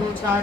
2, 4,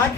8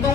2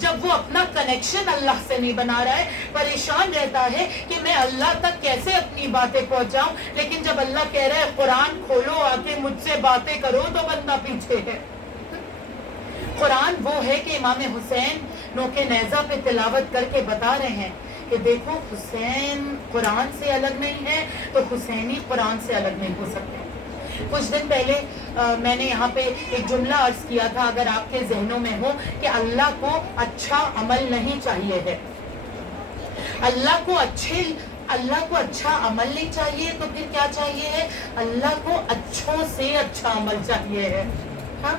جب وہ اپنا کنیکشن اللہ سے نہیں بنا رہا ہے، پریشان رہتا ہے کہ میں اللہ تک کیسے اپنی باتیں پہنچاؤں، لیکن جب اللہ کہہ رہا ہے قرآن کھولو آ کے مجھ سے باتیں کرو، تو بندہ پیچھے ہے۔ قرآن وہ ہے کہ امام حسین نوکے نیزہ پہ تلاوت کر کے بتا رہے ہیں کہ دیکھو حسین قرآن سے الگ نہیں ہے تو حسینی قرآن سے الگ نہیں ہو سکتے۔ کچھ دن پہلے میں نے یہاں پہ ایک جملہ عرض کیا تھا، اگر آپ کے ذہنوں میں ہو کہ اللہ کو اچھا عمل نہیں چاہیے ہے، اللہ کو اچھا عمل نہیں چاہیے، تو پھر کیا چاہیے ہے؟ اللہ کو اچھوں سے اچھا عمل چاہیے ہے۔ ہاں،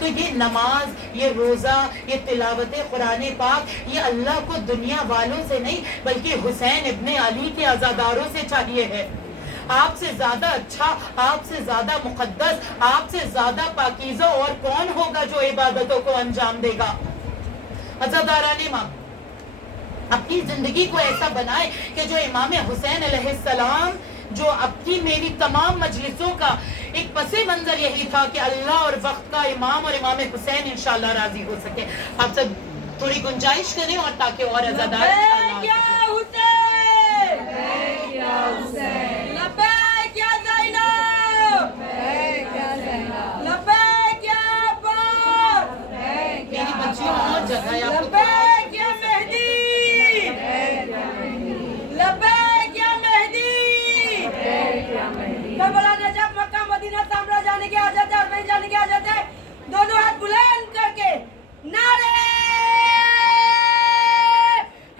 تو یہ نماز، یہ روزہ، یہ تلاوت قرآن پاک، یہ اللہ کو دنیا والوں سے نہیں بلکہ حسین ابن علی کے عزاداروں سے چاہیے ہے۔ آپ سے زیادہ اچھا، آپ سے زیادہ مقدس، آپ سے زیادہ پاکیزہ اور کون ہوگا جو عبادتوں کو انجام دے گا؟ عزاداران امام اپنی زندگی کو ایسا بنائے کہ جو امام حسین علیہ السلام، جو اب کی میری تمام مجلسوں کا ایک پس منظر یہی تھا کہ اللہ اور وقت کا امام اور امام حسین انشاءاللہ راضی ہو سکے۔ آپ سب تھوڑی گنجائش کریں اور تاکہ اور عزادار لبیک یا حسین، لبیک یا زینب، لبیک یا عباس، میری بچیوں اور جگہ ہے، آپ کو لبیک یا مہدی، لبیک یا مہدی۔ کربلا، نجف، مکہ، مدینہ، سامرا جانے کی حاجت ہے اور نہیں جانے کی حاجت ہے، دونوں ہاتھ بلند کر کے نعرے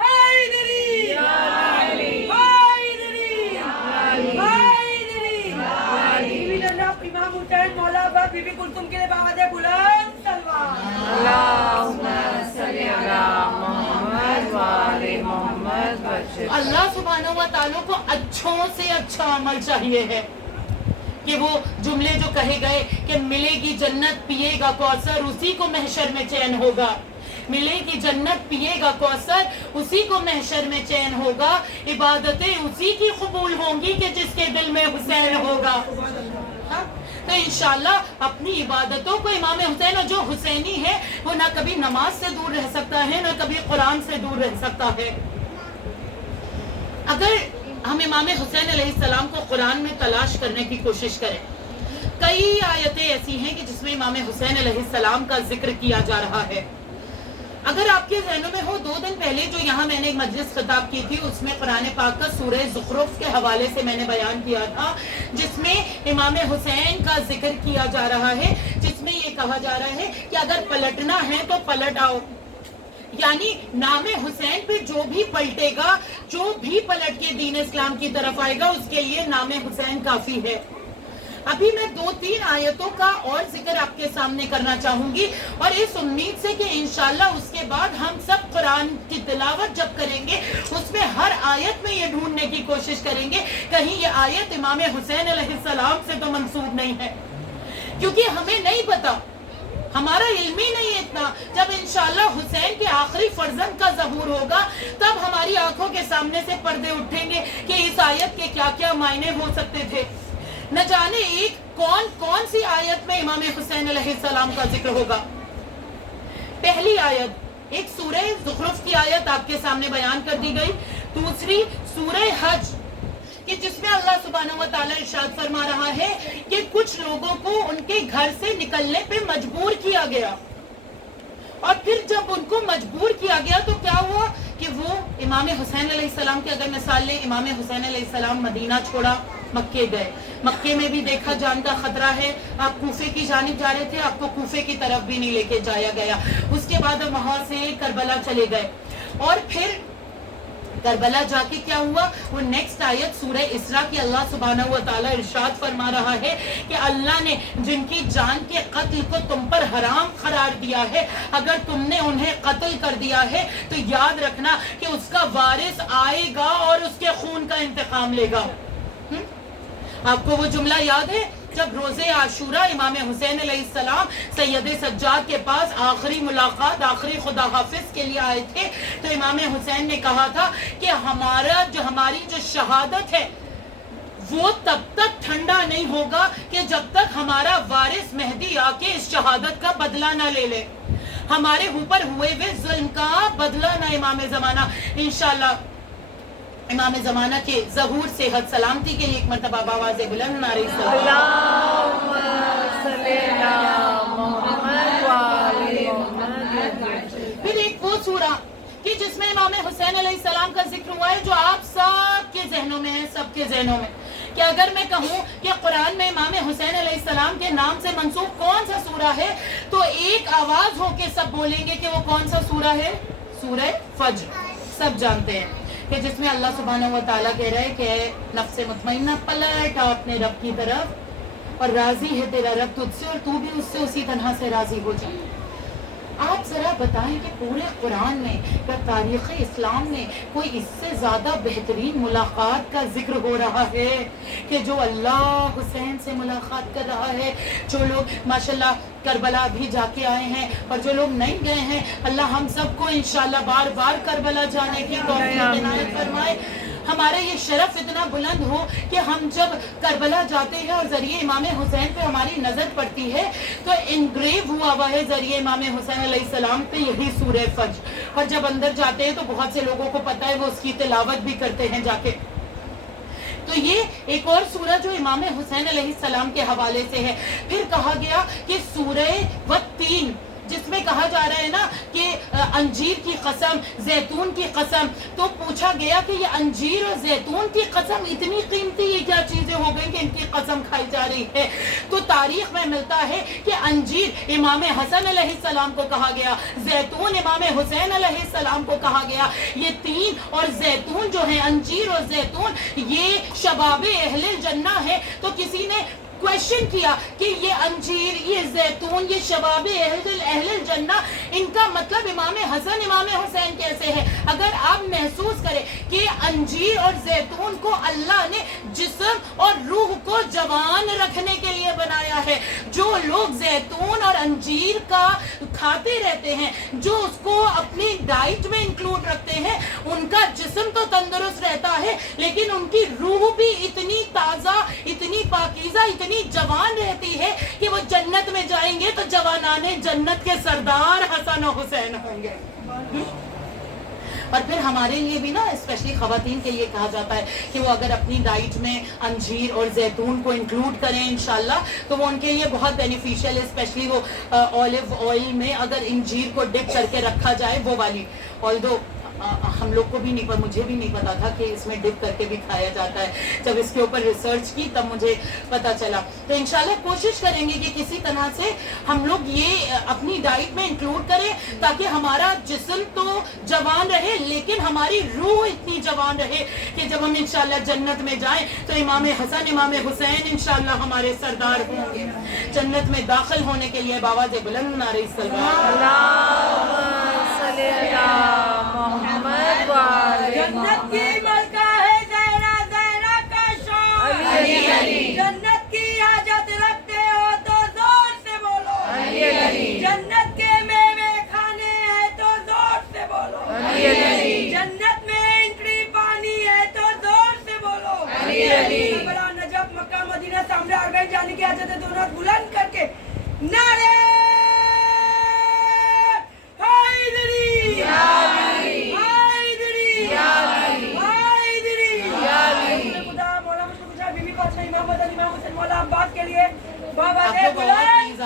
حیدری، حیدری، حیدری۔ امام حسین، مولا عباس، بی بی کلثوم کے لیے بآواز بلند سلوات۔ اللہ سبحانہ و تعالیٰ کو اچھوں سے اچھا عمل چاہیے ہے کہ وہ جملے جو کہے گئے کہ ملے گی جنت پیے گا کوثر، اسی کو محشر میں چین ہوگا، ملے گی جنت پیے گا کوثر، اسی کو محشر میں چین ہوگا، عبادتیں اسی کی قبول ہوں گی کہ جس کے دل میں حسین ہوگا۔ ہاں؟ تو انشاءاللہ اپنی عبادتوں کو امام حسین، اور جو حسینی ہے وہ نہ کبھی نماز سے دور رہ سکتا ہے، نہ کبھی قرآن سے دور رہ سکتا ہے۔ اگر ہم امام حسین علیہ السلام کو قرآن میں تلاش کرنے کی کوشش کریں، کئی آیتیں ایسی ہیں کہ جس میں امام حسین علیہ السلام کا ذکر کیا جا رہا ہے۔ اگر آپ کے ذہنوں میں ہو، 2 دن پہلے جو یہاں میں نے ایک مجلس خطاب کی تھی، اس میں قرآن پاک کا سورہ زخرف کے حوالے سے میں نے بیان کیا تھا، جس میں امام حسین کا ذکر کیا جا رہا ہے، جس میں یہ کہا جا رہا ہے کہ اگر پلٹنا ہے تو پلٹ آؤ، یعنی نام حسین پہ جو بھی پلٹے گا، جو بھی پلٹ کے دین اسلام کی طرف آئے گا، اس کے لیے نام حسین کافی ہے۔ ابھی میں 2-3 آیتوں کا اور ذکر آپ کے سامنے کرنا چاہوں گی، اور اس امید سے کہ انشاءاللہ اس کے بعد ہم سب قرآن کی تلاوت جب کریں گے، اس میں ہر آیت میں یہ ڈھونڈنے کی کوشش کریں گے کہیں یہ آیت امام حسین علیہ السلام سے تو منسوب نہیں ہے، کیونکہ ہمیں نہیں پتا، ہمارا علم ہی نہیں اتنا۔ جب انشاءاللہ حسین کے آخری فرزند کا ظہور ہوگا، تب ہماری آنکھوں کے سامنے سے پردے اٹھیں گے کہ اس آیت کے کیا کیا معنی ہو سکتے تھے۔ نہ جانے ایک کون سی آیت میں امام حسین علیہ السلام کا ذکر ہوگا۔ پہلی آیت ایک سورہ زخرف کی آیت آپ کے سامنے بیان کر دی گئی، دوسری سورہ حج کہ جس میں اللہ سبحانہ و تعالیٰ ارشاد فرما رہا ہے کہ کچھ لوگوں کو ان کے گھر سے نکلنے پہ مجبور کیا گیا، اور پھر جب ان کو مجبور کیا گیا تو کیا ہوا کہ وہ امام حسین علیہ السلام کی اگر مثال لیں، امام حسین علیہ السلام مدینہ چھوڑا، مکے گئے، مکے میں بھی دیکھا جان کا خطرہ ہے، آپ کوفے کی جانب جا رہے تھے، آپ کو کوفے کی طرف بھی نہیں لے کے جایا گیا، اس کے بعد وہاں سے کربلا چلے گئے، اور پھر کربلا جا کے کیا ہوا، وہ نیکسٹ آیت سورہ اسراء کی اللہ سبحانہ و تعالیٰ ارشاد فرما رہا ہے کہ اللہ نے جن کی جان کے قتل کو تم پر حرام قرار دیا ہے، اگر تم نے انہیں قتل کر دیا ہے تو یاد رکھنا کہ اس کا وارث آئے گا اور اس کے خون کا انتقام لے گا۔ آپ کو وہ جملہ یاد ہے جب روزے عاشوراء امام حسین علیہ السلام سید سجاد کے پاس آخری ملاقات، آخری خدا حافظ کے لیے آئے تھے، تو امام حسین نے کہا تھا کہ ہماری جو شہادت ہے وہ تب تک ٹھنڈا نہیں ہوگا کہ جب تک ہمارا وارث مہدی آ کے اس شہادت کا بدلہ نہ لے لے، ہمارے اوپر ہوئے ہوئے ظلم کا بدلہ نہ امام زمانہ انشاءاللہ امام زمانہ کے ظہور صحت سلامتی کے لیے ایک مرتبہ آواز بلند نعرہ اللہم صلی علی محمد وآل محمد. پھر ایک وہ سورہ کہ جس میں امام حسین علیہ السلام کا ذکر ہوا ہے جو آپ سب کے ذہنوں میں ہے, سب کے ذہنوں میں, کہ اگر میں کہوں کہ قرآن میں امام حسین علیہ السلام کے نام سے منسوب کون سا سورہ ہے تو ایک آواز ہو کے سب بولیں گے کہ وہ کون سا سورہ ہے؟ سورہ فجر. سب جانتے ہیں کہ جس میں اللہ سبحانہ و تعالیٰ کہہ رہا ہے کہ نفس مطمئنہ پلٹ اپنے رب کی طرف اور راضی ہے تیرا رب تجھ سے اور تو بھی اس سے اسی طرح سے راضی ہو جائے. آپ ذرا بتائیں کہ پورے قرآن میں یا تاریخ اسلام میں کوئی اس سے زیادہ بہترین ملاقات کا ذکر ہو رہا ہے کہ جو اللہ حسین سے ملاقات کر رہا ہے. جو لوگ ماشاءاللہ کربلا بھی جا کے آئے ہیں اور جو لوگ نہیں گئے ہیں, اللہ ہم سب کو انشاءاللہ بار بار کربلا جانے کی توفیق عنایت فرمائے. ہمارا یہ شرف اتنا بلند ہو کہ ہم جب کربلا جاتے ہیں اور ذریعہ امام حسین پہ ہماری نظر پڑتی ہے تو انگریو ہوا ہے ذریعہ امام حسین علیہ السلام پہ یہی سورہ فجر. اور جب اندر جاتے ہیں تو بہت سے لوگوں کو پتہ ہے وہ اس کی تلاوت بھی کرتے ہیں جا کے. تو یہ ایک اور سورہ جو امام حسین علیہ السلام کے حوالے سے ہے. پھر کہا گیا کہ سورہ والتین جس میں کہا جا رہا ہے نا کہ انجیر کی قسم, زیتون کی قسم, تو پوچھا گیا کہ یہ انجیر اور زیتون کی قسم اتنی قیمتی یہ کیا چیزیں ہو گئی کہ ان کی قسم کھائی جا رہی ہے. تو تاریخ میں ملتا ہے کہ انجیر امام حسن علیہ السلام کو کہا گیا, زیتون امام حسین علیہ السلام کو کہا گیا. یہ تین اور زیتون جو ہیں, انجیر اور زیتون, یہ شباب اہل جنہ ہے. تو کسی نے کویشچن کیا کہ یہ انجیر, یہ زیتون, یہ شباب اہل الجنہ, ان کا مطلب امام حسن امام حسین کیسے ہے؟ اگر آپ محسوس کریں کہ انجیر اور زیتون کو اللہ نے جسم اور روح کو جوان رکھنے کے لیے بنایا ہے. جو لوگ زیتون اور انجیر کا کھاتے رہتے ہیں, جو اس کو اپنی ڈائٹ میں انکلوڈ رکھتے ہیں, ان کا جسم تو تندرست رہتا ہے لیکن ان کی روح بھی اتنی تازہ, اتنی پاکیزہ, اتنی جوان رہتی ہے کہ وہ جنت میں جائیں گے تو جوانان جنت کے سردار حسن و حسین ہوں گے. اور پھر ہمارے لیے بھی نا اسپیشلی خواتین کے لیے کہا جاتا ہے کہ وہ اگر اپنی ڈائٹ میں انجیر اور زیتون کو انکلوڈ کریں انشاءاللہ تو وہ ان کے لیے بہت بینیفیشیل ہے. اسپیشلی وہ اولیو آئل میں اگر انجیر کو ڈپ کر کے رکھا جائے وہ والی, آلدو ہم لوگ کو بھی نہیں, پر مجھے بھی نہیں پتا تھا کہ اس میں ڈپ کر کے بھی کھایا جاتا ہے. جب اس کے اوپر ریسرچ کی تب مجھے پتا چلا. تو انشاءاللہ کوشش کریں گے کہ کسی طرح سے ہم لوگ یہ اپنی ڈائٹ میں انکلوڈ کریں تاکہ ہمارا جسم تو جوان رہے لیکن ہماری روح اتنی جوان رہے کہ جب ہم انشاءاللہ جنت میں جائیں تو امام حسن امام حسین انشاءاللہ ہمارے سردار ہوں گے. جنت میں داخل ہونے کے لیے بآواز بلند نعرہ تکبیر. جنت کی ملکہ ہے زہرا, زہرا کا شوق, جنت کی حاجت رکھتے ہو تو زور سے بولو, جنت کے میوے کھانے ہیں تو زور سے بولو, جنت میں انکڑی پانی ہے تو زور سے بولو. کربلا, نجف, مکہ, مدینہ, سامنے عربین جانے کی حاجت ہے. دونوں ہاتھ بلند کر کے نعرے حیدری, امام حسن امام حسین مولا عباس کے لیے بابا دے بلند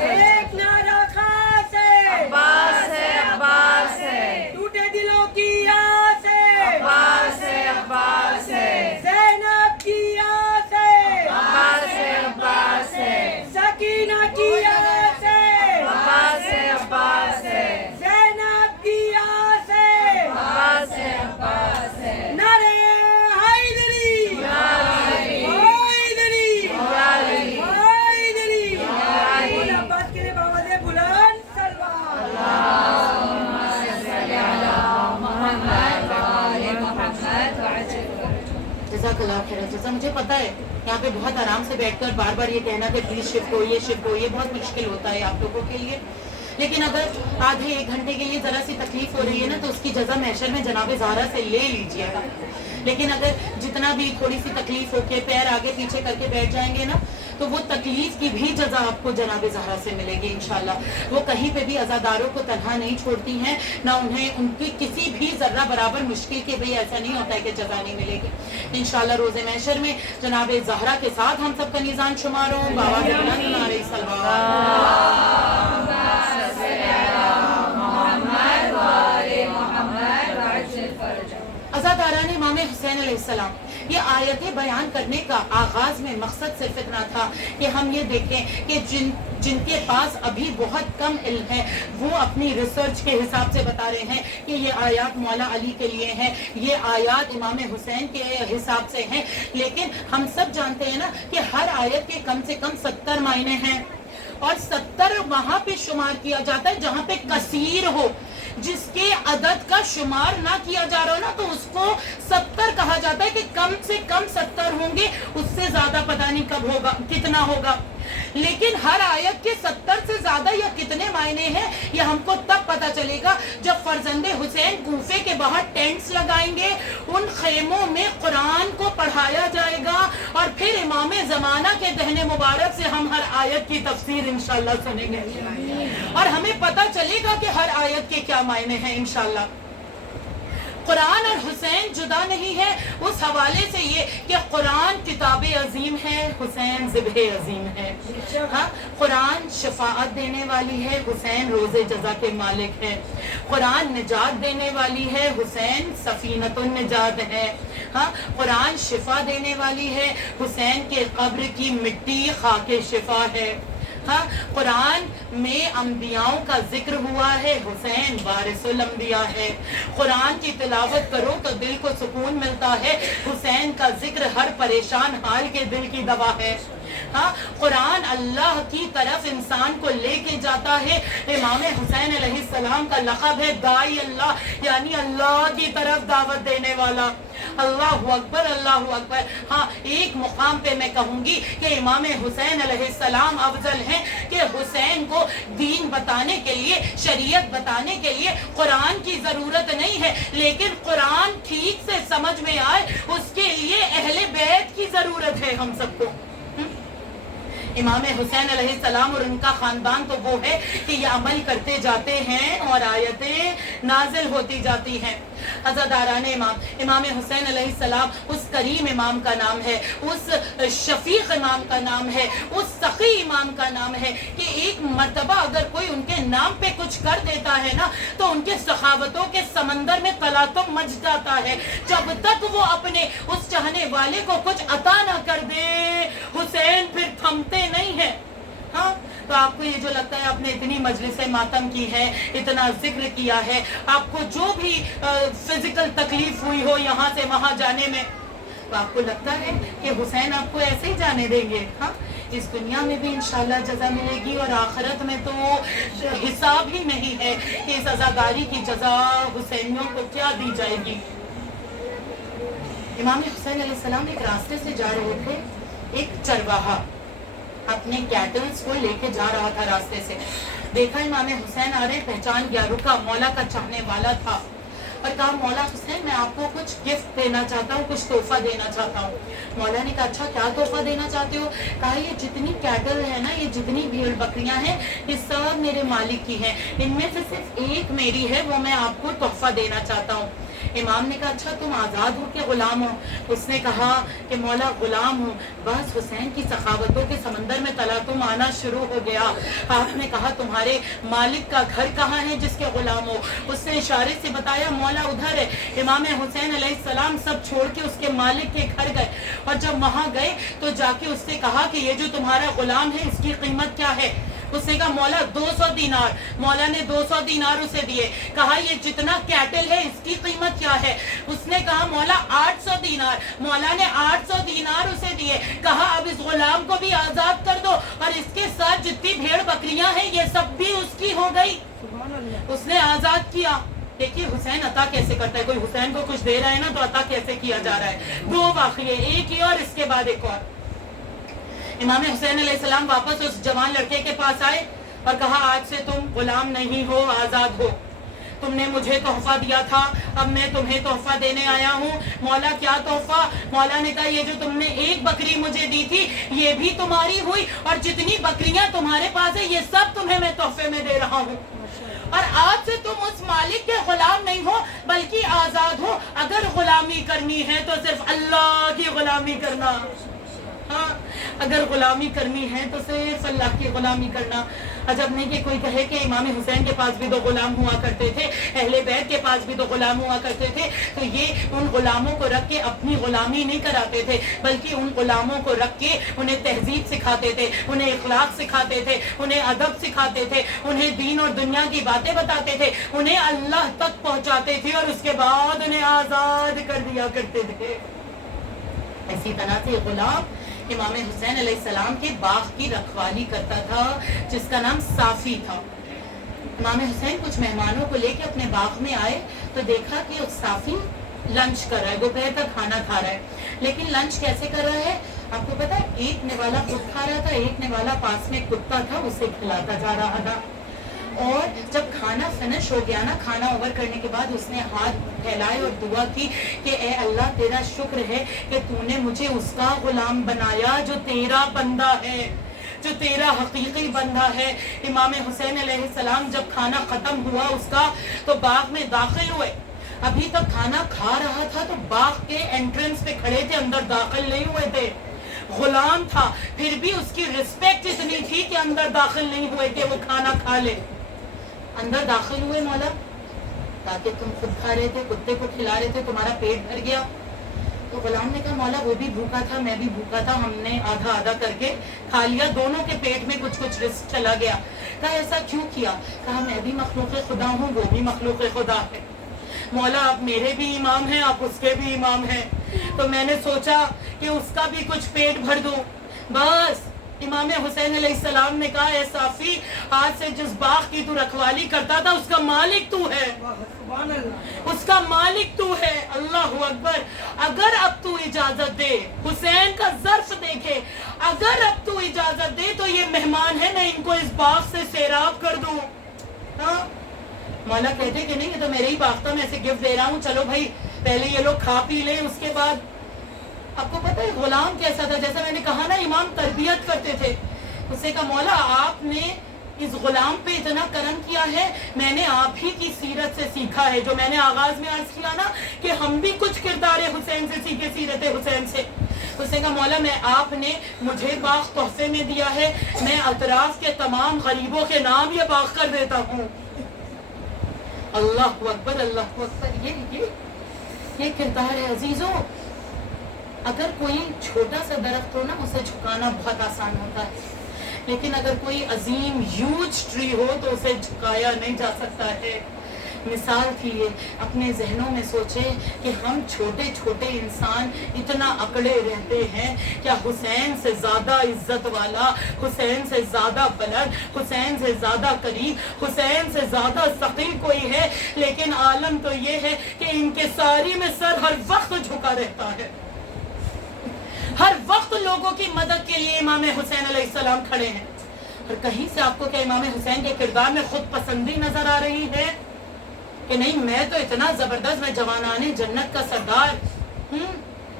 ایک نعرہ خاص ہے, عباس ہے, عباس ہے, ٹوٹے دلوں کی آس ہے, عباس ہے, عباس ہے, زینب کی آس ہے, عباس ہے, عباس ہے, سکینہ کی آس ہے, عباس ہے, عباس ہے, زینب کی آس ہے, عباس ہے, عباس ہے. نعرے حیدری, حیدری, حیدری, مولا عباس کے لیے بابا دے بلند سلوات. جزاک اللہ خیر. جیسا مجھے پتا ہے یہاں پہ بہت آرام سے بیٹھ کر بار بار یہ کہنا کہ پلیز شفٹ ہو, یہ شفٹ ہو, یہ بہت مشکل ہوتا ہے آپ لوگوں کے لیے, لیکن اگر آدھے ایک گھنٹے کے لیے ذرا سی تکلیف ہو رہی ہے نا تو اس کی جزا محشر میں جناب زہرا سے لے لیجیے گا. لیکن اگر جتنا بھی تھوڑی سی تکلیف ہو کے پیر آگے پیچھے کر کے بیٹھ جائیں گے نا تو وہ تکلیف کی بھی جزا آپ کو جناب زہرا سے ملے گی انشاءاللہ. وہ کہیں پہ بھی عزاداروں کو تنہا نہیں چھوڑتی ہیں، نہ انہیں ان کی کسی بھی ذرہ برابر مشکل کے بھی ایسا نہیں ہوتا ہے کہ جزا نہیں ملے گی انشاءاللہ. روز محشر میں جناب زہرا کے ساتھ ہم سب کا نیزان شمار ہو. بابا علیہ السلام. عزاداران امام حسین علیہ السلام، یہ آیتیں بیان کرنے کا آغاز میں مقصد صرف اتنا تھا کہ ہم یہ دیکھیں کہ جن کے پاس ابھی بہت کم علم ہے وہ اپنی ریسرچ کے حساب سے بتا رہے ہیں کہ یہ آیات مولا علی کے لیے ہیں، یہ آیات امام حسین کے حساب سے ہیں. لیکن ہم سب جانتے ہیں نا کہ ہر آیت کے کم سے کم 70 معنی ہیں، اور 70 وہاں پہ شمار کیا جاتا ہے جہاں پہ کثیر ہو. جس کے عدد کا شمار نہ کیا جا رہا ہو نا تو اس کو 70 کہا جاتا ہے کہ کم سے کم 70 ہوں گے، اس سے زیادہ پتہ نہیں کب ہوگا کتنا ہوگا. لیکن ہر آیت کے 70 سے زیادہ یا کتنے معنی ہیں یہ ہم کو تب پتہ چلے گا جب فرزند حسین کوفے کے باہر ٹینٹس لگائیں گے، ان خیموں میں قرآن کو پڑھایا جائے گا، اور پھر امام زمانہ کے دہن مبارک سے ہم ہر آیت کی تفسیر انشاءاللہ سنیں گے اور ہمیں پتہ چلے گا کہ ہر آیت کے کیا معنی ہیں انشاءاللہ. قرآن اور حسین جدا نہیں ہے اس حوالے سے یہ کہ قرآن کتاب عظیم ہے، حسین ذبح عظیم ہے. ہاں، قرآن شفاعت دینے والی ہے، حسین روز جزا کے مالک ہے. قرآن نجات دینے والی ہے، حسین سفینۃ النجات ہے. ہاں، قرآن شفا دینے والی ہے، حسین کے قبر کی مٹی خاک شفا ہے. ہاں، قرآن میں انبیاءوں کا ذکر ہوا ہے، حسین وارث الانبیاء ہے. قرآن کی تلاوت کرو تو دل کو سکون ملتا ہے، حسین کا ذکر ہر پریشان حال کے دل کی دوا ہے. ہاں، قرآن اللہ کی طرف انسان کو لے کے جاتا ہے. امام حسین علیہ السلام کا لقب ہے داعی اللہ، یعنی اللہ کی طرف دعوت دینے والا. اللہ اکبر، اللہ اکبر. ہاں، ایک مقام پہ میں کہوں گی کہ امام حسین علیہ السلام افضل ہیں کہ حسین کو دین بتانے کے لیے، شریعت بتانے کے لیے قرآن کی ضرورت نہیں ہے، لیکن قرآن ٹھیک سے سمجھ میں آئے اس کے لیے اہل بیت کی ضرورت ہے ہم سب کو. امام حسین علیہ السلام اور ان کا خاندان تو وہ ہے کہ یہ عمل کرتے جاتے ہیں اور آیتیں نازل ہوتی جاتی ہیں. عزاداران امام حسین علیہ السلام اس کریم امام کا نام ہے، اس شفیق امام کا نام ہے، اس سخی امام کا نام ہے کہ ایک مرتبہ اگر کوئی ان کے نام پہ کچھ کر دیتا ہے نا تو ان کے سخاوتوں کے سمندر میں تلاطم مچ جاتا ہے. جب تک وہ اپنے اس چاہنے والے کو کچھ عطا نہ کر دے حسین پھر تھمتے نہیں ہیں. ہاں، تو آپ کو یہ جو لگتا ہے آپ نے اتنی مجلس ماتم کی ہے، اتنا ذکر کیا ہے، آپ کو جو بھی فزیکل تکلیف ہوئی ہو یہاں سے وہاں جانے میں، تو آپ کو لگتا ہے کہ حسین آپ کو ایسے ہی جانے دیں گے؟ ہاں، اس دنیا میں بھی انشاءاللہ جزا ملے گی اور آخرت میں تو حساب ہی نہیں ہے کہ اس عزاداری کی جزا حسینیوں کو کیا دی جائے گی. امام حسین علیہ السلام ایک راستے سے جا رہے تھے. ایک چرواہا اپنے کیٹلز کو لے کے جا رہا تھا راستے سے. دیکھا امام حسین آ رہے، پہچان گیا، رکا، مولا کا چاہنے والا تھا اور کہا مولا حسین میں آپ کو کچھ گفٹ دینا چاہتا ہوں، کچھ تحفہ دینا چاہتا ہوں. مولا نے کہا اچھا کیا تحفہ دینا چاہتے ہو؟ کہا یہ جتنی کیٹل ہے نا، یہ جتنی بھیڑ بکریاں ہیں یہ سب میرے مالک کی ہیں، ان میں سے صرف ایک میری ہے، وہ میں آپ کو تحفہ دینا چاہتا ہوں. امام نے کہا اچھا تم آزاد ہو کہ غلام ہو؟ اس نے کہا کہ مولا غلام ہوں. بس حسین کی سخاوتوں کے سمندر میں تلاطم آنا شروع ہو گیا. آپ نے کہا تمہارے مالک کا گھر کہاں ہے جس کے غلام ہو؟ اس نے اشارے سے بتایا مولا ادھر ہے. امام حسین علیہ السلام سب چھوڑ کے اس کے مالک کے گھر گئے اور جب وہاں گئے تو جا کے اس سے کہا کہ یہ جو تمہارا غلام ہے اس کی قیمت کیا ہے؟ اس نے کہا مولا 200 دینار. مولا نے 200 دینار اسے دیے. کہا یہ جتنا کیٹل ہے اس کی قیمت کیا ہے؟ اس نے کہا مولا 800 دینار. مولا نے 800 دینار اسے دیے. کہا اب اس غلام کو بھی آزاد کر دو اور اس کے ساتھ جتنی بھیڑ بکریاں ہیں یہ سب بھی اس کی ہو گئی. اس نے آزاد کیا. دیکھیے حسین عطا کیسے کرتا ہے. کوئی حسین کو کچھ دے رہا ہے نا تو عطا کیسے کیا جا رہا ہے. 2 واقعے، ایک یہ اور اس کے بعد ایک اور. امام حسین علیہ السلام واپس اس جوان لڑکے کے پاس آئے اور کہا آج سے تم غلام نہیں ہو، آزاد ہو. تم نے مجھے تحفہ دیا تھا، اب میں تمہیں تحفہ دینے آیا ہوں. مولا کیا تحفہ؟ مولا نے کہا یہ جو تم نے ایک بکری مجھے دی تھی یہ بھی تمہاری ہوئی، اور جتنی بکریاں تمہارے پاس ہے یہ سب تمہیں میں تحفے میں دے رہا ہوں. اور آج سے تم اس مالک کے غلام نہیں ہو بلکہ آزاد ہو. اگر غلامی کرنی ہے تو صرف اللہ کی غلامی کرنا. ہاں، اگر غلامی کرنی ہے تو صرف اللہ کی غلامی کرنا. عجب نہیں کہ کوئی کہے کہ امام حسین کے پاس بھی دو غلام ہوا کرتے تھے، اہل بیت کے پاس بھی دو غلام ہوا کرتے تھے. تو یہ ان غلاموں کو رکھ کے اپنی غلامی نہیں کراتے تھے، بلکہ ان غلاموں کو رکھ کے انہیں تہذیب سکھاتے تھے، انہیں اخلاق سکھاتے تھے، انہیں ادب سکھاتے تھے، انہیں دین اور دنیا کی باتیں بتاتے تھے، انہیں اللہ تک پہنچاتے تھے، اور اس کے بعد انہیں آزاد کر دیا کرتے تھے. اسی طرح سے غلام امام حسین علیہ السلام کے باغ کی رکھوالی کرتا تھا جس کا نام صافی تھا. امام حسین کچھ مہمانوں کو لے کے اپنے باغ میں آئے تو دیکھا کہ اس صافی لنچ کر رہا ہے، دوپہر کا کھانا کھا رہا ہے. لیکن لنچ کیسے کر رہا ہے؟ آپ کو پتا ہے، ایک نوالا خود کھا رہا تھا، ایک نوالا پاس میں کتا تھا اسے کھلاتا جا رہا تھا. اور جب کھانا فنش ہو گیا نا، کھانا اوور کرنے کے بعد اس نے ہاتھ پھیلائے اور دعا کی کہ اے اللہ تیرا شکر ہے کہ تو نے مجھے اس کا غلام بنایا جو تیرا بندہ ہے، جو تیرا حقیقی بندہ ہے. امام حسین علیہ السلام جب کھانا ختم ہوا اس کا تو باغ میں داخل ہوئے. ابھی تک کھانا کھا رہا تھا تو باغ کے انٹرنس پہ کھڑے تھے، اندر داخل نہیں ہوئے تھے. غلام تھا پھر بھی اس کی رسپیکٹ اتنی تھی کہ اندر داخل نہیں ہوئے کہ وہ کھانا کھا لے. اندر داخل ہوئے مولا، تاکہ تم خود کھا رہے تھے، کتے کو کھلا رہے تھے، تمہارا پیٹ بھر گیا. تو غلام نے کہا مولا وہ بھی بھوکا تھا، میں بھی بھوکا تھا، ہم نے آدھا آدھا کر کے کھا لیا، دونوں کے پیٹ میں کچھ کچھ رزق چلا گیا. کہا ایسا کیوں کیا؟ کہا میں بھی مخلوق خدا ہوں، وہ بھی مخلوق خدا ہے. مولا آپ میرے بھی امام ہیں، آپ اس کے بھی امام ہیں، تو میں نے سوچا کہ اس کا بھی کچھ پیٹ بھر دوں. بس امام حسین علیہ السلام نے کہا اے صافی، آج سے جس باغ کی تو رکھوالی کرتا تھا اس کا مالک تو ہے، اس کا مالک تو ہے. اللہ اکبر. اگر اب تو اجازت دے، حسین کا ظرف دیکھے، اگر اب تو اجازت دے تو یہ مہمان ہے، میں ان کو اس باغ سے سیراب کر دوں. ہاں، مولا کہتے کہ نہیں یہ تو میرے ہی باغ تھا، میں اسے گفٹ دے رہا ہوں، چلو بھائی پہلے یہ لوگ کھا پی لیں، اس کے بعد. آپ کو پتہ ہے غلام کیسا تھا؟ جیسا میں نے کہا نا امام تربیت کرتے تھے. اس سے کہا مولا آپ نے اس غلام پہ اتنا کرم کیا ہے، میں نے آپ ہی کی سیرت سے سیکھا ہے، جو میں نے آغاز میں عرض کیا نا کہ ہم بھی کچھ کردار حسین سے سیکھے، سیرت حسین سے. اس نے کہا مولا میں آپ نے مجھے باغ تحفے میں دیا ہے، میں اطراف کے تمام غریبوں کے نام یہ باغ کر دیتا ہوں. اللہ اکبر، اللہ اکبر. یہ کردار ہے عزیزوں. اگر کوئی چھوٹا سا درخت ہو نا اسے جھکانا بہت آسان ہوتا ہے، لیکن اگر کوئی عظیم ہیوج ٹری ہو تو اسے جھکایا نہیں جا سکتا ہے. مثال تھی یہ. اپنے ذہنوں میں سوچیں کہ ہم چھوٹے چھوٹے انسان اتنا اکڑے رہتے ہیں. کیا حسین سے زیادہ عزت والا، حسین سے زیادہ بلند، حسین سے زیادہ قریب، حسین سے زیادہ سخی کوئی ہے؟ لیکن عالم تو یہ ہے کہ ان کے ساری میں سر ہر وقت جھکا رہتا ہے. ہر وقت لوگوں کی مدد کے لیے امام حسین علیہ السلام کھڑے ہیں. اور کہیں سے آپ کو کیا امام حسین کے کردار میں خود پسندی نظر آ رہی ہے کہ نہیں میں تو اتنا زبردست، میں جوانان جنت کا سردار،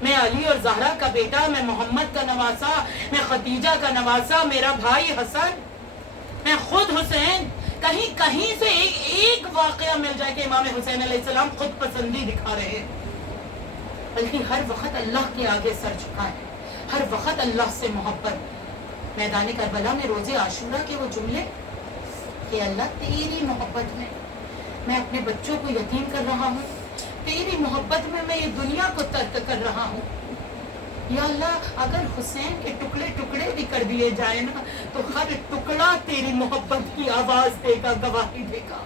میں علی اور زہرا کا بیٹا، میں محمد کا نواسا، میں خدیجہ کا نواسا، میرا بھائی حسن، میں خود حسین. کہیں سے ایک واقعہ مل جائے کہ امام حسین علیہ السلام خود پسندی دکھا رہے ہیں. بلکہ ہر وقت اللہ کے آگے سر جھکائے، ہر وقت اللہ سے محبت. میدان کربلا میں روزے عاشورہ کے وہ جملے کہ اللہ تیری محبت میں اپنے بچوں کو یتیم کر رہا ہوں، تیری محبت میں یہ دنیا کو ترک کر رہا ہوں. یا اللہ اگر حسین کے ٹکڑے ٹکڑے بھی کر دیے جائیں نا تو ہر ٹکڑا تیری محبت کی آواز دے گا، گواہی دے گا.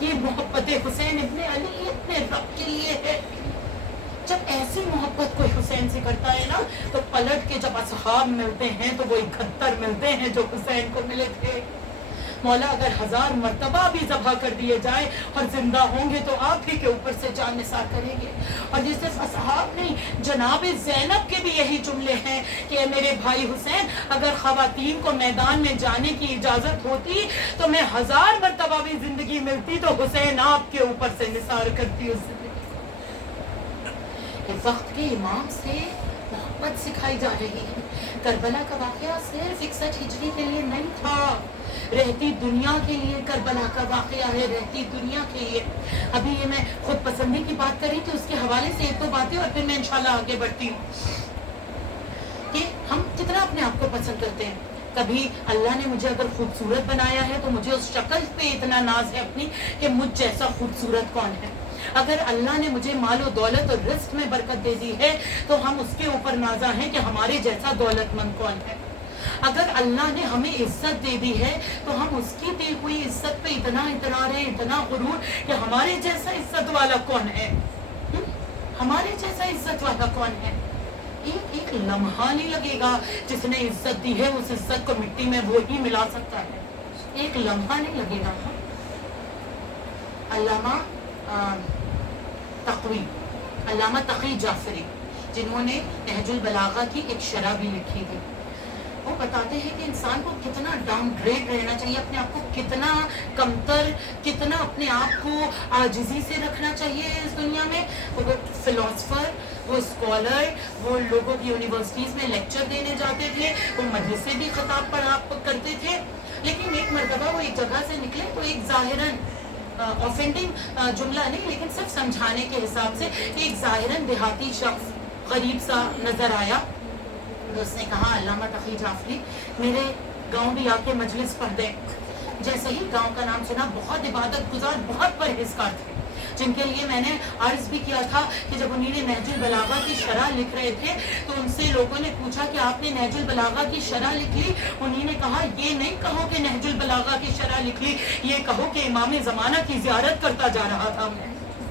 یہ محبت حسین ابن علی اتنے رب کے لیے ہے. جب ایسی محبت کوئی حسین سے کرتا ہے نا تو پلٹ کے جب اصحاب ملتے ہیں تو وہ 71 ملتے ہیں جو حسین کو ملے تھے. مولا اگر 1000 مرتبہ بھی ذبح کر دیے جائے اور زندہ ہوں گے تو آپ ہی کے اوپر سے جان نثار کریں گے. اور یہ صرف اصحاب نہیں, جناب زینب کے بھی یہی جملے ہیں کہ اے میرے بھائی حسین, اگر خواتین کو میدان میں جانے کی اجازت ہوتی تو میں 1000 مرتبہ بھی زندگی ملتی تو حسین آپ کے اوپر سے نثار کرتی اس زندگی. وقت کے امام سے محبت سکھائی جا رہی ہے. کربلا کا واقعہ صرف 61 ہجری کے لیے نہیں تھا, رہتی دنیا کے لیے کربلا کا واقعہ ہے, رہتی دنیا کے لیے. ابھی یہ میں خود پسندی کی بات کر رہی تھی, اس کے حوالے سے ایک دو باتیں اور پھر میں انشاءاللہ آگے بڑھتی ہوں کہ ہم کتنا اپنے آپ کو پسند کرتے ہیں. کبھی اللہ نے مجھے اگر خوبصورت بنایا ہے تو مجھے اس شکل پہ اتنا ناز ہے اپنی کہ مجھ جیسا خوبصورت کون ہے. اگر اللہ نے مجھے مال و دولت اور رزق میں برکت دے دی ہے تو ہم اس کے اوپر نازا ہیں کہ ہمارے جیسا دولت مند کون ہے. اگر اللہ نے ہمیں عزت دے دی ہے تو ہم اس کی دی ہوئی عزت پہ اتنا اطراء ہے, اتنا غرور کہ ہمارے جیسا عزت والا کون ہے, ہمارے جیسا عزت والا کون ہے. ایک لمحہ نہیں لگے گا جس نے عزت دی ہے اس عزت کو مٹی میں وہی ملا سکتا ہے, ایک لمحہ نہیں لگے گا. علامہ تقی جعفری جنہوں نے نہج البلاغہ کی ایک شرح بھی لکھی تھی, وہ بتاتے ہیں کہ انسان کو کتنا ڈاؤن گریڈ رہنا چاہیے, اپنے آپ کو کتنا کمتر, کتنا اپنے آپ کو عاجزی سے رکھنا چاہیے اس دنیا میں. وہ فلاسفر, وہ اسکالر, وہ لوگوں کی یونیورسٹیز میں لیکچر دینے جاتے تھے, وہ مجلس سے بھی خطاب پڑھا کرتے تھے, لیکن ایک مرتبہ وہ ایک جگہ سے نکلے تو ایک ظاہراً آفینڈنگ جملہ نہیں لیکن صرف سمجھانے کے حساب سے کہ ایک ظاہراً دیہاتی شخص غریب سا نظر آیا. اس نے کہا علامہ تقی جعفری میرے گاؤں بھی آ کے مجلس پڑھ دیں. جیسے ہی گاؤں کا نام سنا, بہت عبادت گزار, بہت پرہیزگار تھے, جن کے لیے میں نے عرض بھی کیا تھا کہ جب انہوں نے نہج البلاغہ کی شرح لکھ رہے تھے تو ان سے لوگوں نے پوچھا کہ آپ نے نہج البلاغہ کی شرح لکھ لی. انہوں نے کہا یہ نہیں کہو کہ نہج البلاغہ کی شرح لکھ لی, یہ کہو کہ امام زمانہ کی زیارت کرتا جا رہا تھا.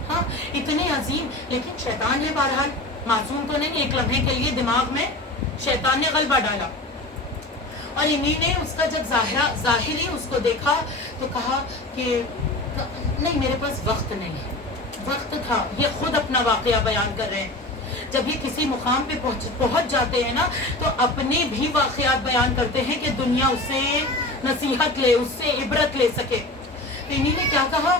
ہاں اتنے عظیم, لیکن شیطان ہے بہرحال, معصوم تو نہیں, ایک لمحے کے لیے دماغ میں شیطان نے غلبہ ڈالا. اور انہیں نے اس کا جب ظاہری اس کو دیکھا تو کہا کہ نہیں میرے پاس وقت نہیں ہے. وقت تھا, یہ خود اپنا واقعہ بیان کر رہے ہیں. جب یہ کسی مقام پہ پہنچ جاتے ہیں نا تو اپنے بھی واقعات بیان کرتے ہیں کہ دنیا اس سے نصیحت لے, اس سے عبرت لے سکے. انہیں نے کیا کہا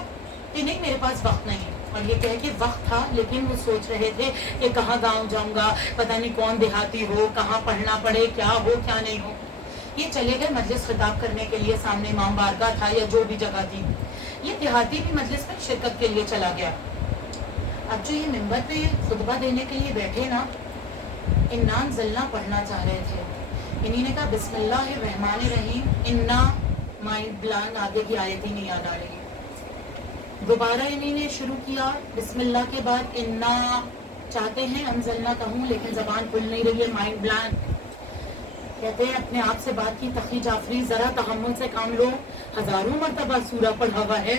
کہ نہیں میرے پاس وقت نہیں ہے. اور یہ کہہ کہ وقت تھا لیکن وہ سوچ رہے تھے کہ کہاں گاؤں جاؤں گا, پتہ نہیں کون دیہاتی ہو, کہاں پڑھنا پڑے, کیا ہو کیا نہیں ہو. یہ چلے گئے مجلس خطاب کرنے کے لیے, سامنے امام بارگاہ تھا یا جو بھی جگہ تھی. یہ دیہاتی بھی مجلس میں شرکت کے لیے چلا گیا. اب جو یہ ممبر پہ خطبہ دینے کے لیے بیٹھے نا, انا انزلنا پڑھنا چاہ رہے تھے. انہی نے کہا بسم اللہ الرحمن الرحیم, انا مائنڈ بلان, آگے کی آیت ہی نہیں یاد آ رہی. دوبارہ انہی نے شروع کیا بسم اللہ کے بعد انا, چاہتے ہیں انزلنا کہوں لیکن زبان کھل نہیں رہی ہے, مائنڈ بلان. کہتے ہیں اپنے آپ سے بات کی تقی جعفری ذرا تحمل سے کام لو, ہزاروں مرتبہ سورہ پڑھا ہوا ہے,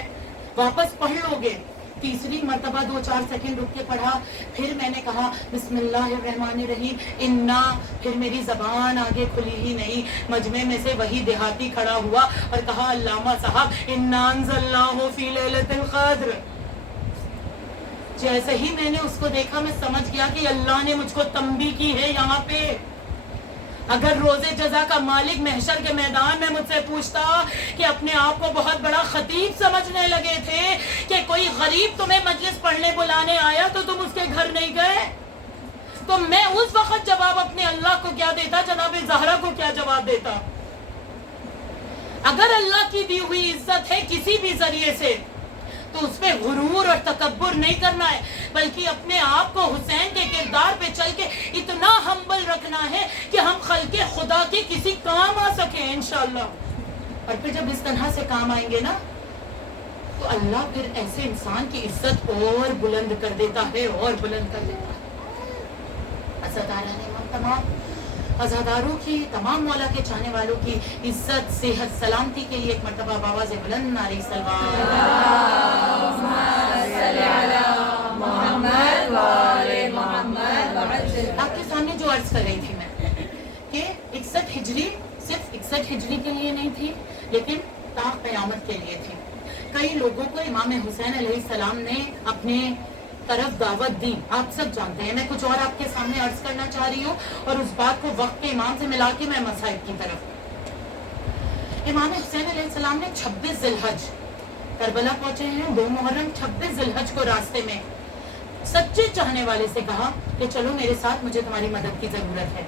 واپس پڑھ لو گے. تیسری مرتبہ 2-4 سیکنڈ رک کے پڑھا. پھر میں نے کہا بسم اللہ الرحمن الرحیم انا, پھر میری زبان آگے کھلی ہی نہیں. مجمع میں سے وہی دیہاتی کھڑا ہوا اور کہا علامہ صاحب انا انزلناہ فی لیلۃ القدر. جیسے ہی میں نے اس کو دیکھا میں سمجھ گیا کہ اللہ نے مجھ کو تنبیہ کی ہے یہاں پہ. اگر روز جزا کا مالک محشر کے میدان میں مجھ سے پوچھتا کہ اپنے آپ کو بہت بڑا خطیب سمجھنے لگے تھے کہ کوئی غریب تمہیں مجلس پڑھنے بلانے آیا تو تم اس کے گھر نہیں گئے, تو میں اس وقت جواب اپنے اللہ کو کیا دیتا, جناب زہرا کو کیا جواب دیتا. اگر اللہ کی دی ہوئی عزت ہے کسی بھی ذریعے سے تو اس پہ غرور اور تکبر نہیں کرنا ہے, بلکہ اپنے آپ کو حسین کے کردار پہ چل کے اتنا ہمبل رکھنا ہے کہ ہم خلق خدا کے کسی کام آ سکیں انشاءاللہ. اور پھر جب اس طرح سے کام آئیں گے نا تو اللہ پھر ایسے انسان کی عزت اور بلند کر دیتا ہے, اور بلند کر دیتا ہے. عزاداران امام تمام عزاداروں کی, تمام مولا کے چاہنے والوں کی عزت, صحت, سلامتی کے لیے ایک مرتبہ بآواز بلند نعرہ صلوات. آپ کے سامنے جو عرض کر رہی تھی میں کہ 61 ہجری صرف 61 ہجری کے لیے نہیں تھی, لیکن تا قیامت کے لیے تھی. کئی لوگوں کو امام حسین علیہ السلام نے اپنے طرف دعوت دی، آپ سب جانتے ہیں. میں کچھ اور آپ کے سامنے عرض کرنا چاہ رہی ہوں اور اس بات کو وقت کے امام سے ملا کے میں مصائب کی طرف. امام حسین علیہ السلام نے 26 ذی الحج کربلا پہنچے ہیں، 2 محرم 26 ذی الحج کو راستے میں سچے چاہنے والے سے کہا کہ چلو میرے ساتھ، مجھے تمہاری مدد کی ضرورت ہے.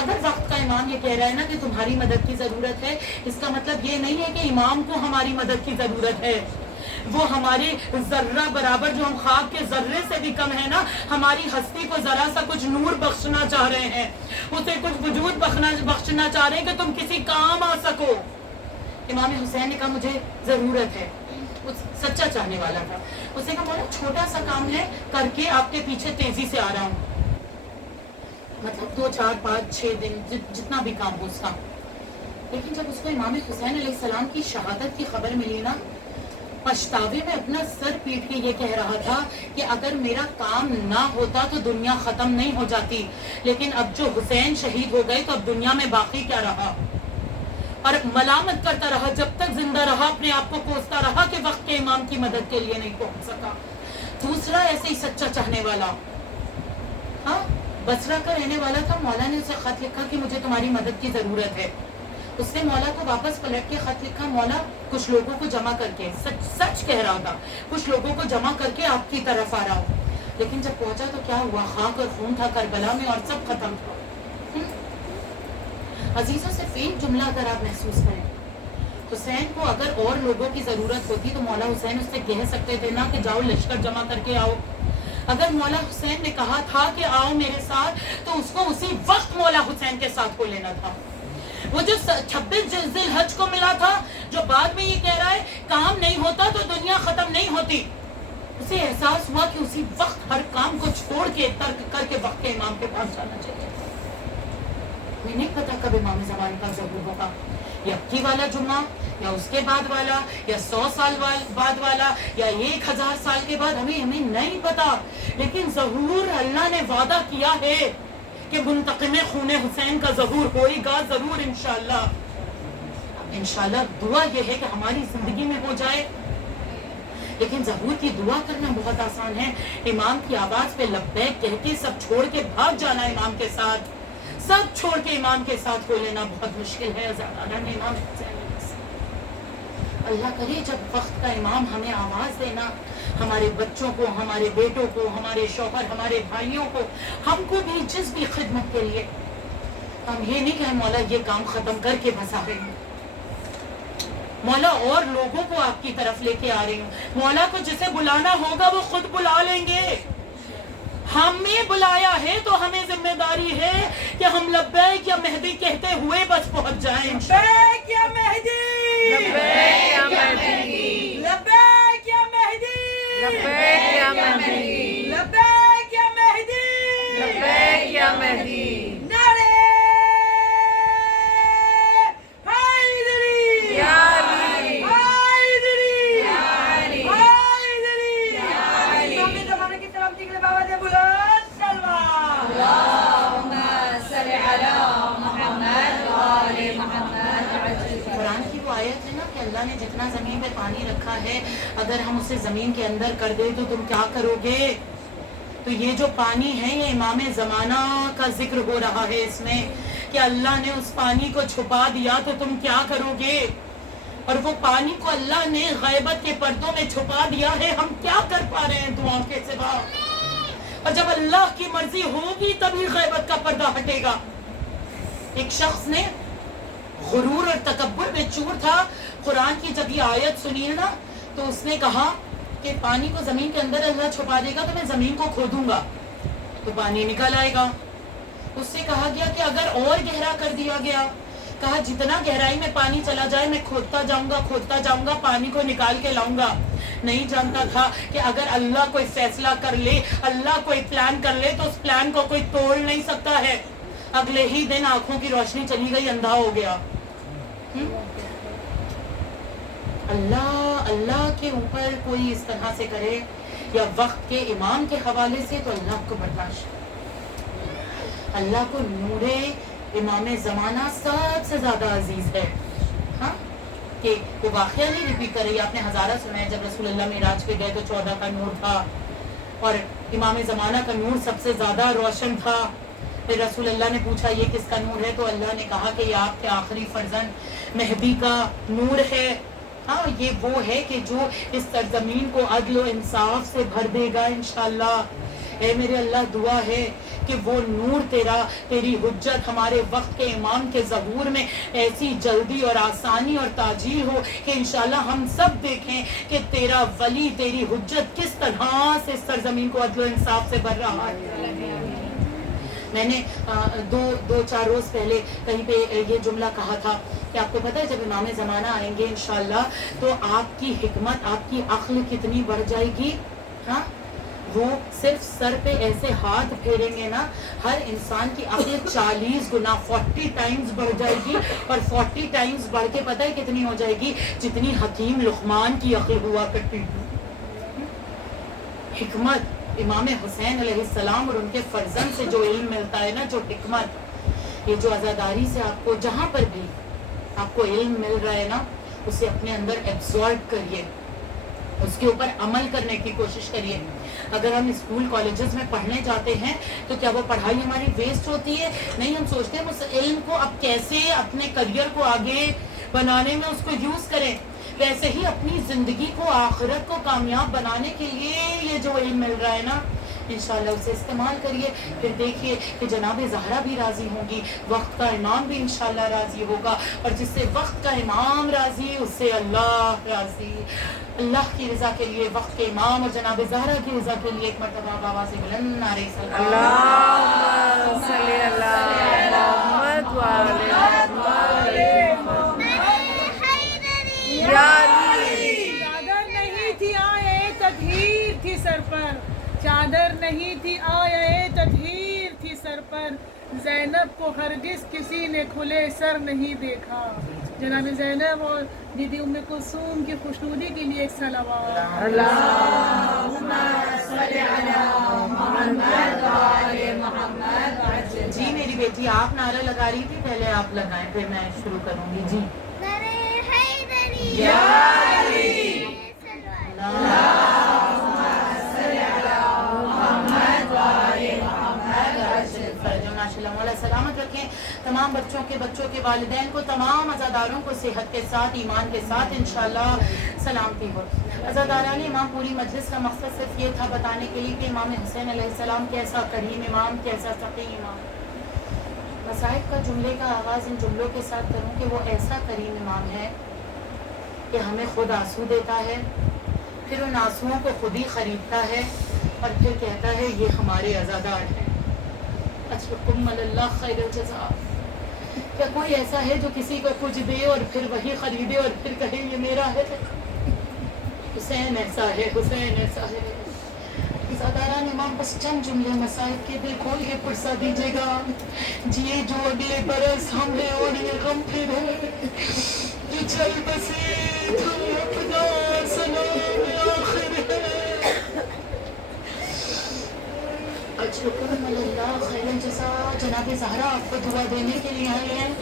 اگر وقت کا امام یہ کہہ رہا ہے نا کہ تمہاری مدد کی ضرورت ہے، اس کا مطلب یہ نہیں ہے کہ امام کو ہماری مدد کی ضرورت ہے. وہ ہمارے ذرہ برابر، جو ہم خواب کے ذرے سے بھی کم ہے نا، ہماری ہستی کو ذرا سا کچھ نور بخشنا چاہ رہے ہیں، اسے کچھ وجود بخشنا چاہ رہے ہیں کہ تم کسی کام آ سکو. امام حسین نے کہا مجھے ضرورت ہے. سچا چاہنے والا تھا. اس نے کہا مولا چھوٹا سا کام ہے، کر کے آپ کے پیچھے تیزی سے آ رہا ہوں. مطلب 2 4 5 6 دن جتنا بھی کام ہو اس کا. لیکن جب اس کو امام حسین علیہ السلام کی شہادت کی خبر ملی نا، پچھتاوے میں اپنا سر پیٹ کے یہ کہہ رہا تھا کہ اگر میرا کام نہ ہوتا تو دنیا ختم نہیں ہو جاتی، لیکن اب جو حسین شہید ہو گئے تو اب دنیا میں باقی کیا رہا. اور ملامت کرتا رہا جب تک زندہ رہا، اپنے آپ کو کوستا رہا کہ وقت کے امام کی مدد کے لیے نہیں پہنچ سکا. دوسرا ایسے ہی سچا چاہنے والا، ہاں بصرہ کا رہنے والا تھا. مولا نے اسے خط لکھا کہ مجھے تمہاری مدد کی ضرورت ہے. اس نے مولا کو واپس پلٹ کے خط لکھا، مولا کچھ لوگوں کو جمع کر کے، سچ کہہ رہا تھا، کچھ لوگوں کو جمع کر کے آپ کی طرف آ رہا ہوں. لیکن جب پہنچا تو کیا ہوا، خاک اور خون تھا کربلا میں اور سب ختم تھا. عزیزوں سے ایک جملہ اگر آپ محسوس کریں، حسین کو اگر اور لوگوں کی ضرورت ہوتی تو مولا حسین اس سے کہہ سکتے تھے نا کہ جاؤ لشکر جمع کر کے آؤ. اگر مولا حسین نے کہا تھا کہ آؤ میرے ساتھ تو اس کو اسی وقت مولا حسین کے ساتھ کو لینا تھا. وہ جو 26 ذی الحج کو ملا تھا، جو بعد میں یہ کہہ رہا ہے کام نہیں ہوتا تو دنیا ختم نہیں ہوتی، اسے احساس ہوا کہ اسی وقت ہر کام کو چھوڑ کے ترک کر کے وقت کے امام کے پاس جانا چاہیے. میں نہیں پتا کب امام زمان کا ظہور ہوگا، یا ابکی والا جمعہ، یا اس کے بعد والا، یا 100 سال بعد والا، یا 1000 سال کے بعد، ہمیں نہیں پتا. لیکن ظہور اللہ نے وعدہ کیا ہے کہ منتقم خون حسین کا ظہور ہوئے گا ضرور انشاءاللہ. انشاءاللہ دعا یہ ہے کہ ہماری زندگی میں ہو جائے. لیکن ظہور کی دعا کرنا بہت آسان ہے. امام کی آواز پہ لبیک کہہ کے سب چھوڑ کے بھاگ جانا امام کے ساتھ، سب چھوڑ کے امام کے ساتھ ہو لینا بہت مشکل ہے. امام حسین، اللہ کرے جب وقت کا امام ہمیں آواز دینا، ہمارے بچوں کو، ہمارے بیٹوں کو، ہمارے شوہر، ہمارے بھائیوں کو، ہم کو بھی جس بھی خدمت کے لیے، ہم یہ نہیں کہیں مولا یہ کام ختم کر کے بس آ رہی ہوں، مولا اور لوگوں کو آپ کی طرف لے کے آ رہی ہوں. مولا کو جسے بلانا ہوگا وہ خود بلا لیں گے. ہمیں بلایا ہے تو ہمیں ذمہ داری ہے کہ ہم لبیک یا مہدی کہتے ہوئے بس پہنچ جائیں. لبیک یا مہدی، لبیک یا مہدی، لبیک یا مہدی، لبیک یا مہدی، لبیک یا مہدی، لبیک یا مہدی. نعرے حیدری، یا علی، حیدری، یا علی، حیدری. علی. امام زمانہ کی سلامتی کے لیے بابا دے بلند سلوات. اللہم صل علی محمد و آل محمد عجل. قرآن کی وہ آیت ہے نا کہ اللہ نے جتنا زمین پہ پانی رکھا ہے اگر ہم اسے زمین کے اندر کر دیں تو تم کیا کرو گے. تو یہ جو پانی ہے یہ امام زمانہ کا ذکر ہو رہا ہے اس میں کہ اللہ نے اس پانی کو چھپا دیا تو تم کیا کرو گے. اور وہ پانی کو اللہ نے غیبت کے پردوں میں چھپا دیا ہے، ہم کیا کر پا رہے ہیں دعاؤں کے سوا. اور جب اللہ کی مرضی ہوگی تبھی غیبت کا پردہ ہٹے گا. ایک شخص نے غرور اور تکبر میں چور تھا، قرآن کی جب یہ آیت سنی نا تو اس نے کہا کہ پانی کو زمین کے اندر اللہ چھپا دے گا تو میں زمین کو کھودوں گا تو پانی نکل آئے گا. اس سے کہا گیا کہ اگر اور گہرا کر دیا گیا، کہا جتنا گہرائی میں پانی چلا جائے میں کھودتا جاؤں گا پانی کو نکال کے لاؤں گا. نہیں جانتا تھا کہ اگر اللہ کوئی فیصلہ کر لے، اللہ کوئی پلان کر لے تو اس پلان کو کوئی توڑ نہیں سکتا ہے. اگلے ہی دن آنکھوں کی روشنی چلی گئی، اندھا ہو گیا. اللہ کے اوپر کوئی اس طرح سے کرے یا وقت کے امام کے حوالے سے تو اللہ کو برداشت. اللہ کو نور امام زمانہ سب سے زیادہ عزیز ہے. ہاں کہ وہ واقعہ نہیں ریپیٹ کر رہی, آپ نے ہزارہ سنا ہے جب رسول اللہ معراج پہ گئے تو 14 کا نور تھا اور امام زمانہ کا نور سب سے زیادہ روشن تھا. پھر رسول اللہ نے پوچھا یہ کس کا نور ہے, تو اللہ نے کہا کہ یہ آپ کے آخری فرزند مہدی کا نور ہے. ہاں یہ وہ ہے کہ جو اس سرزمین کو عدل و انصاف سے بھر دے گا انشاءاللہ. اے میرے اللہ دعا ہے کہ وہ نور تیرا, تیری حجت ہمارے وقت کے امام کے ظہور میں ایسی جلدی اور آسانی اور تاجیل ہو کہ انشاءاللہ ہم سب دیکھیں کہ تیرا ولی, تیری حجت کس طرح سے اس سرزمین کو عدل و انصاف سے بھر رہا ہے. میں نے دو چار روز پہلے کہیں پہ یہ جملہ کہا تھا کہ آپ کو پتہ ہے جب امام زمانہ آئیں گے انشاءاللہ تو آپ کی حکمت, آپ کی عقل کتنی بڑھ جائے گی. ہاں وہ صرف سر پہ ایسے ہاتھ پھیریں گے نا, ہر انسان کی عقل 40 گنا 40 ٹائمز بڑھ جائے گی, اور 40 ٹائمز بڑھ کے پتہ ہے کتنی ہو جائے گی, جتنی حکیم لقمان کی عقل ہوا کرتی تھی. حکمت امام حسین علیہ السلام اور ان کے فرزند سے جو علم ملتا ہے نا, جو حکمت, یہ جو عزاداری سے آپ کو جہاں پر بھی آپ کو علم مل رہا ہے نا, اسے اپنے اندر ایبزارب کریے, اس کے اوپر عمل کرنے کی کوشش کریے. اگر ہم اسکول کالجز میں پڑھنے جاتے ہیں تو کیا وہ پڑھائی ہماری ویسٹ ہوتی ہے؟ نہیں, ہم سوچتے ہیں اس علم کو اب کیسے اپنے کریئر کو آگے بنانے میں اس کو یوز کریں. ویسے ہی اپنی زندگی کو, آخرت کو کامیاب بنانے کے لیے یہ جو علم مل رہا ہے نا, انشاءاللہ اسے استعمال کریے. پھر دیکھیے کہ جناب زہرا بھی راضی ہوں گی, وقت کا امام بھی انشاءاللہ راضی ہوگا, اور جس سے وقت کا امام راضی اس سے اللہ راضی. اللہ کی رضا کے لیے, وقت کے امام اور جناب زہرا کی رضا کے لیے ایک مرتبہ آواز بلند نعرہ صلوات. اللہم صلی علی محمد وعلی محمد. یا علی. چادر نہیں تھی آئے تطہیر تھی سر پر, چادر نہیں تھی آئے تطہیر تھی سر پر, زینب کو ہرگز کسی نے کھلے سر نہیں دیکھا. جناب زینب اور بی بی ام کلثوم کی خوشنودی کے لیے ایک صلوات. اللہم صلی علی محمد وعلی محمد. جی میری بیٹی آپ نعرہ لگا رہی تھی, پہلے آپ لگائیں پھر میں شروع کروں گی. جی یا علی. مولا سلامت رکھیں تمام بچوں کے والدین کو, تمام عزاداروں کو صحت کے ساتھ, ایمان کے ساتھ انشاءاللہ سلامتی ہو. عزاداران امام پوری مجلس کا مقصد صرف یہ تھا بتانے کے لیے کہ امام حسین علیہ السلام کیسا کریم امام, کیسا سقی امام. مصائب کا جملے کا آغاز ان جملوں کے ساتھ کروں کہ وہ ایسا کریم امام ہے کہ ہمیں خود آنسو دیتا ہے, پھر ان آنسوؤں کو خود ہی خریدتا ہے, اور پھر کہتا ہے یہ ہمارے عزادار ہیں. اجرکم اللہ خیر الجزاء. کیا کوئی ایسا ہے جو کسی کو کچھ دے اور پھر وہی خریدے اور پھر کہے یہ میرا ہے؟ حسین ایسا ہے, حسین ایسا ہے. عزاداران امام بس چند جملے مصائب کے دل کھول کے پرسا دیجیے گا. جیے جو اگلے برس ہم نے اور یہ غم پھر ہے, جو چل بسے تو اپنا سلام آخر ہے. اجرکم اللہ خیر الجزاء. جناب زہرا آپ کو دعا دینے کے لیے آئے ہیں,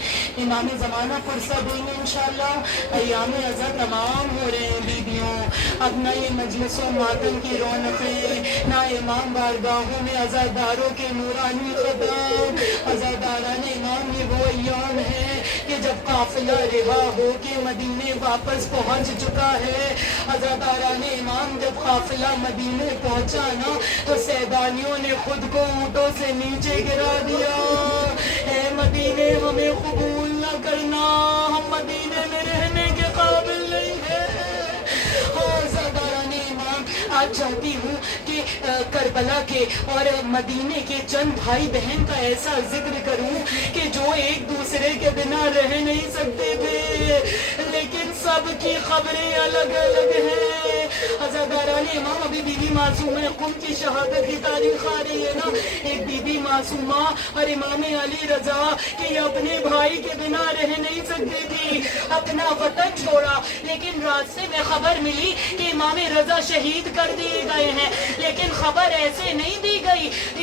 امام زمانہ پرسہ دیں گے انشاءاللہ. ایام عزا تمام ہو رہے ہیں بیبیوں, اب نہ یہ مجلس و ماتم کی رونقیں, نہ امام بارگاہوں میں عزاداروں کے نورانی خدام. عزاداران امام یہ وہ ایام ہے کہ جب قافلہ رہا ہو کے مدینے واپس پہنچ چکا ہے. عزاداران امام جب قافلہ مدینے پہنچا نا تو سیدانیوں نے خود کو اونٹوں سے نیچے گرا دیا. اے مدینے ہمیں قبول نہ کرنا, ہم مدینے میں رہنے کے قابل نہیں ہیں. عزاداران امام آج چاہتی ہوں کہ کربلا کے اور مدینے کے چند بھائی بہن کا ایسا ذکر کروں کہ جو ایک دوسرے کے بنا رہ نہیں سکتے تھے, لیکن سب کی خبریں الگ الگ ہیں. عزاداران امام ابھی بی بی معصومہ قم کی شہادت کی تاریخ آ رہی ہے نا. ایک بی بی معصومہ اور امام علی رضا کہ یہ اپنے بھائی کے بنا رہ نہیں سکتی تھی, اپنا وطن چھوڑا. لیکن راستے میں خبر ملی کہ امام رضا شہید کر دیے گئے ہیں, لیکن خبر ایسے نہیں دی گئی.